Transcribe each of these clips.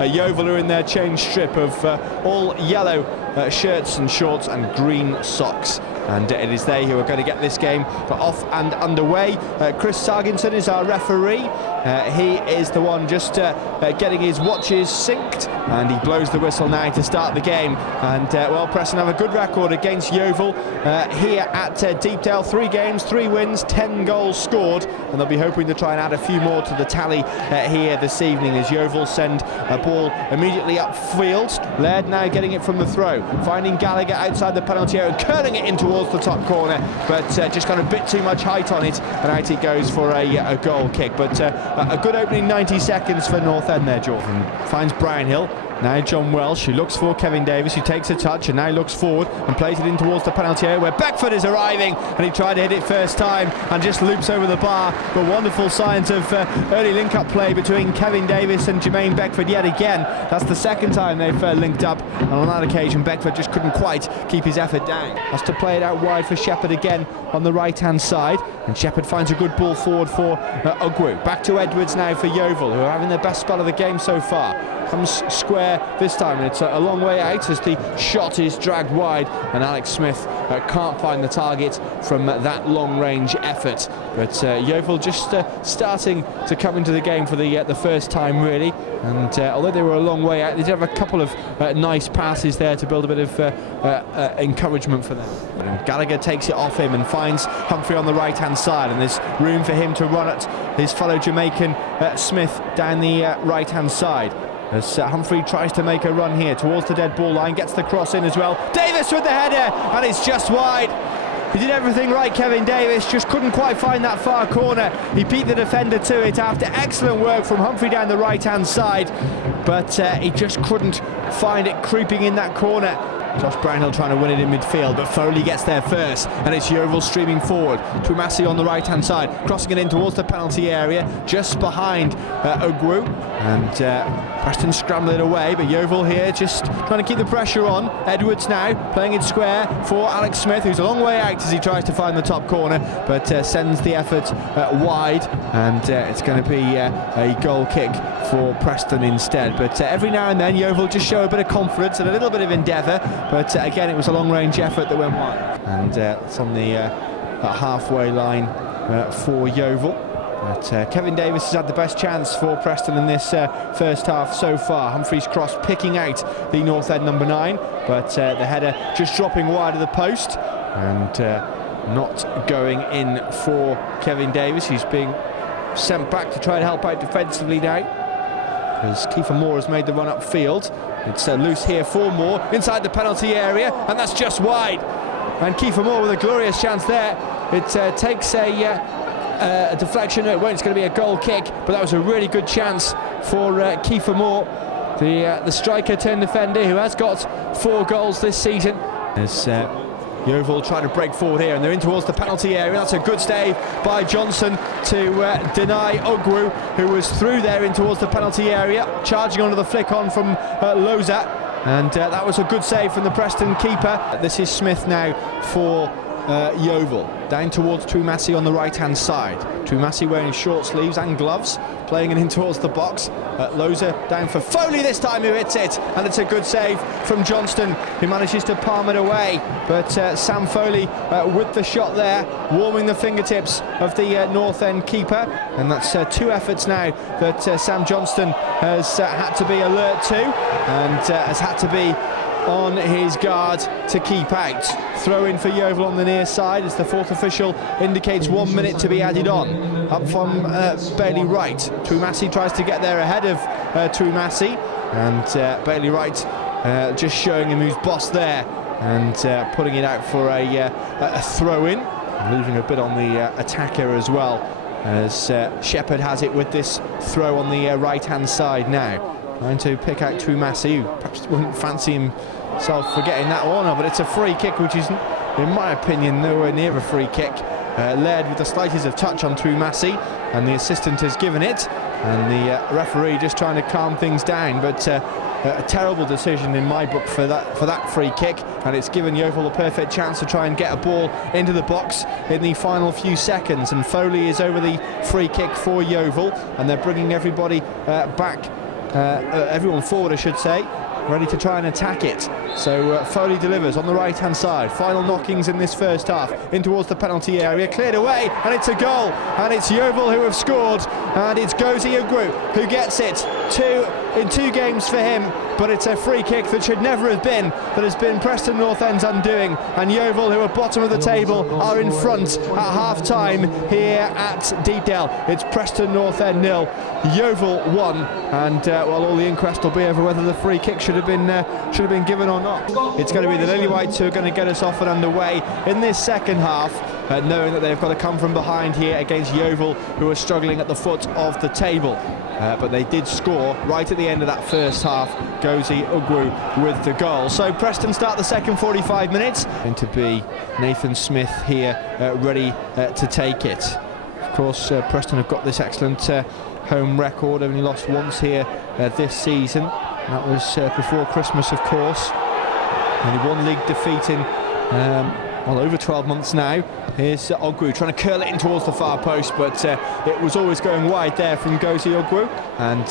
Yeovil are in their change strip of all yellow shirts and shorts and green socks. And it is they who are going to get this game off and underway. Chris Sarginson is our referee. He is the one just getting his watches synced, and he blows the whistle now to start the game. And well, Preston have a good record against Yeovil here at Deepdale. 3 games, 3 wins, 10 goals scored, and they'll be hoping to try and add a few more to the tally here this evening as Yeovil send a ball immediately upfield. Laird now getting it from the throw, finding Gallagher outside the penalty area, curling it in towards the top corner, but just got a bit too much height on it, and out it goes for a goal kick. But a good opening 90 seconds for North End there. Jordan finds Brownhill. Now John Welsh, who looks for Kevin Davis, who takes a touch and now looks forward and plays it in towards the penalty area where Beckford is arriving, and he tried to hit it first time and just loops over the bar. But wonderful signs of early link-up play between Kevin Davis and Jermaine Beckford yet again. That's the second time they've linked up, and on that occasion Beckford just couldn't quite keep his effort down. Has to play it out wide for Shepherd again on the right-hand side, and Shepherd finds a good ball forward for Ugwu. Back to Edwards now for Yeovil, who are having their best spell of the game so far. Comes square this time, and it's a long way out as the shot is dragged wide, and Alex Smith can't find the target from that long-range effort. But Yeovil just starting to come into the game for the first time, really. And although they were a long way out, they did have a couple of nice passes there to build a bit of encouragement for them. And Gallagher takes it off him and finds Humphrey on the right-hand side, and there's room for him to run at his fellow Jamaican Smith down the right-hand side. As Humphrey tries to make a run here towards the dead ball line, gets the cross in as well. Davis with the header, and it's just wide. He did everything right, Kevin Davis, just couldn't quite find that far corner. He beat the defender to it after excellent work from Humphrey down the right-hand side, but he just couldn't find it creeping in that corner. Josh Brownhill trying to win it in midfield, but Foley gets there first, and it's Yeovil streaming forward. Twumasi on the right-hand side, crossing it in towards the penalty area, just behind Ugwu, and Preston scramble it away, but Yeovil here just trying to keep the pressure on. Edwards now playing it square for Alex Smith, who's a long way out as he tries to find the top corner, but sends the effort wide, and it's going to be a goal kick for Preston instead. But every now and then Yeovil just show a bit of confidence and a little bit of endeavour, but again it was a long-range effort that went wide, and it's on the halfway line for Yeovil. But Kevin Davis has had the best chance for Preston in this first half so far. Humphrey's cross picking out the North End number 9, but the header just dropping wide of the post and not going in for Kevin Davis. He's being sent back to try to help out defensively now, as Kiefer Moore has made the run upfield. It's loose here for Moore inside the penalty area, and that's just wide. And Kiefer Moore with a glorious chance there. It takes a deflection. It won't. It's going to be a goal kick, but that was a really good chance for Kiefer Moore, the striker turned defender who has got 4 goals this season. As Yeovil trying to break forward here, and they're in towards the penalty area. That's a good save by Johnson to deny Ugwu, who was through there in towards the penalty area, charging onto the flick on from Loza, and that was a good save from the Preston keeper. This is Smith now for Yeovil, down towards Twumasi on the right-hand side. Twumasi wearing short sleeves and gloves, playing it in towards the box. Loza down for Foley this time, who hits it, and it's a good save from Johnston, who manages to palm it away. But Sam Foley with the shot there, warming the fingertips of the North End keeper, and that's 2 efforts now that Sam Johnston has had to be alert to, and has had to be on his guard to keep out. Throw in for Yeovil on the near side as the 4th official indicates 1 minute to be added on. Up from Bailey Wright. Twumasi tries to get there ahead of Twumasi, and Bailey Wright just showing him who's boss there, and putting it out for a throw in, leaving a bit on the attacker as well, as Shepherd has it with this throw on the right-hand side now. Trying to pick out Twumasi, who perhaps wouldn't fancy himself for getting that one, but it's a free kick, which is, in my opinion, nowhere near a free kick. Laird with the slightest of touch on Twumasi, and the assistant has given it, and the referee just trying to calm things down, but a terrible decision in my book for that free kick, and it's given Yeovil a perfect chance to try and get a ball into the box in the final few seconds. And Foley is over the free kick for Yeovil, and they're bringing everybody back everyone forward I should say, ready to try and attack it. So Foley delivers on the right hand side. Final knockings in this first half, in towards the penalty area, cleared away, and it's a goal, and it's Yeovil who have scored, and it's Gozi Ugwu who gets it. In two games for him, but it's a free kick that should never have been, that has been Preston North End's undoing, and Yeovil, who are bottom of the table, are in front at half time here at Deepdale. It's Preston North End 0, Yeovil 1, and well, all the inquest will be over whether the free kick should have been given or not. It's going to be the Lily Whites who are going to get us off and underway in this second half, knowing that they've got to come from behind here against Yeovil, who are struggling at the foot of the table. But they did score right at the end of that first half, Gozi Ugwu with the goal. So Preston start the second 45 minutes. Going to be Nathan Smith here, ready to take it. Of course, Preston have got this excellent home record, only lost once here this season. That was before Christmas, of course. Only one league defeat in well, over 12 months now. Here's Ugwu trying to curl it in towards the far post, but it was always going wide there from Gozi Ugwu. And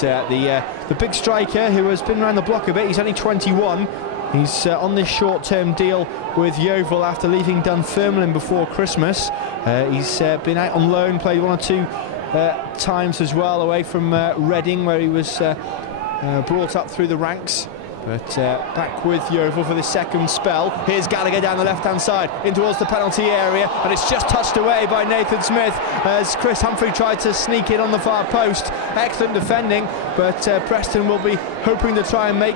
the big striker, who has been around the block a bit, he's only 21. He's on this short-term deal with Yeovil after leaving Dunfermline before Christmas. He's been out on loan, played one or two times as well away from Reading, where he was brought up through the ranks. But back with Yeovil for the second spell. Here's Gallagher down the left-hand side, in towards the penalty area, and it's just touched away by Nathan Smith as Chris Humphrey tried to sneak in on the far post. Excellent defending, but Preston will be hoping to try and make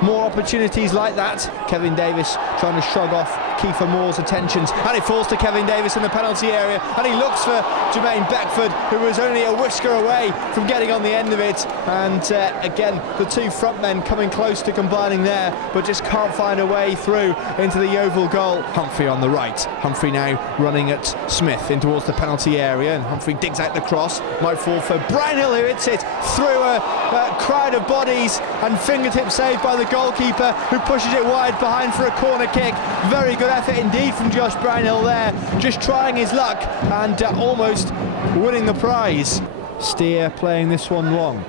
more opportunities like that. Kevin Davis trying to shrug off Kiefer Moore's attentions, and it falls to Kevin Davis in the penalty area, and he looks for Jermaine Beckford, who was only a whisker away from getting on the end of it. And again, the two front men coming close to combining there, but just can't find a way through into the Yeovil goal. Humphrey on the right. Humphrey now running at Smith in towards the penalty area, and Humphrey digs out the cross. Might fall for Brownhill, who hits it through a crowd of bodies, and fingertip saved by the goalkeeper, who pushes it wide behind for a corner kick. Very good effort indeed from Josh Brownhill there, just trying his luck and almost winning the prize. Steer playing this one long.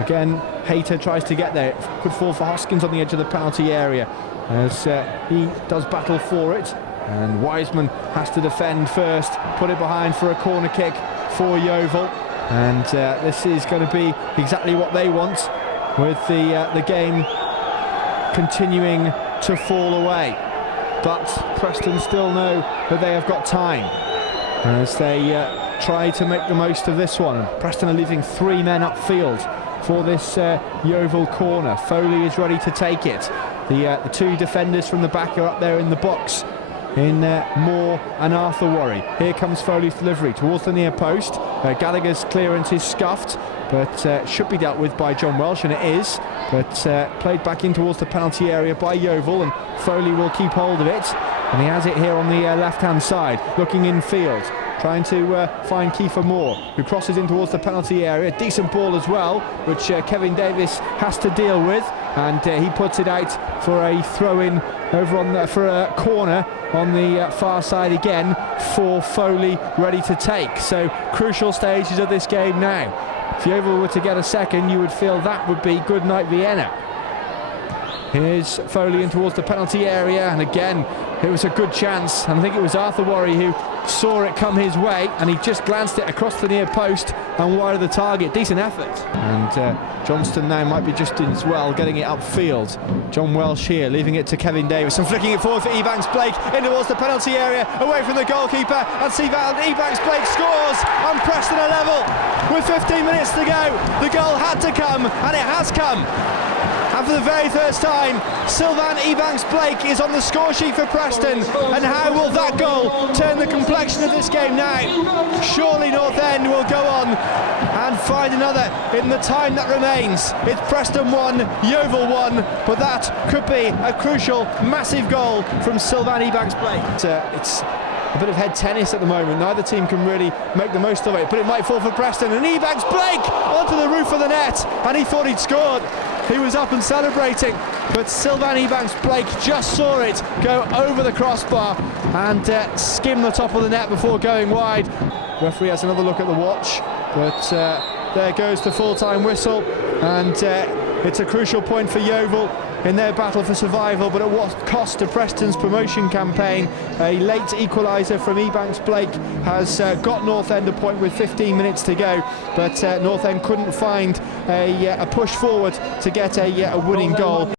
Again, Hayter tries to get there. It could fall for Hoskins on the edge of the penalty area as he does battle for it, and Wiseman has to defend first, put it behind for a corner kick for Yeovil. And this is going to be exactly what they want, with the game continuing to fall away. But Preston still know that they have got time as they try to make the most of this one. Preston are leaving three men upfield for this Yeovil corner. Foley is ready to take it. The two defenders from the back are up there in the box, in Moore and Arthur Worry. Here comes Foley's delivery towards the near post. Gallagher's clearance is scuffed, but should be dealt with by John Welsh, and it is. But played back in towards the penalty area by Yeovil, and Foley will keep hold of it. And he has it here on the left-hand side, looking infield, trying to find Kiefer Moore, who crosses in towards the penalty area. Decent ball as well, which Kevin Davis has to deal with, and he puts it out for a throw-in over on for a corner on the far side again for Foley, ready to take. So crucial stages of this game now. If Yeovil were to get a second, you would feel that would be good night Vienna. Here's Foley in towards the penalty area, and again it was a good chance, and I think it was Arthur Worry who saw it come his way, and he just glanced it across the near post and wide of the target. Decent effort. And Johnston now might be just as well getting it upfield. John Welsh here leaving it to Kevin Davis and flicking it forward for Ebanks Blake in towards the penalty area, away from the goalkeeper, and Ebanks Blake scores, and Preston are level with 15 minutes to go. The goal had to come, and it has come. And for the very first time, Sylvan Ebanks-Blake is on the score sheet for Preston. And how will that goal turn the complexion of this game now? Surely North End will go on and find another in the time that remains. It's Preston 1, Yeovil 1, but that could be a crucial, massive goal from Sylvan Ebanks-Blake. It's a bit of head tennis at the moment. Neither team can really make the most of it, but it might fall for Preston. And Ebanks-Blake onto the roof of the net, and he thought he'd scored. He was up and celebrating, but Sylvan Ebanks-Blake just saw it go over the crossbar and skim the top of the net before going wide. Referee has another look at the watch, but there goes the full-time whistle, and it's a crucial point for Yeovil in their battle for survival, but at what cost to Preston's promotion campaign. A late equaliser from Ebanks Blake has got North End a point with 15 minutes to go, but North End couldn't find a push forward to get a winning goal.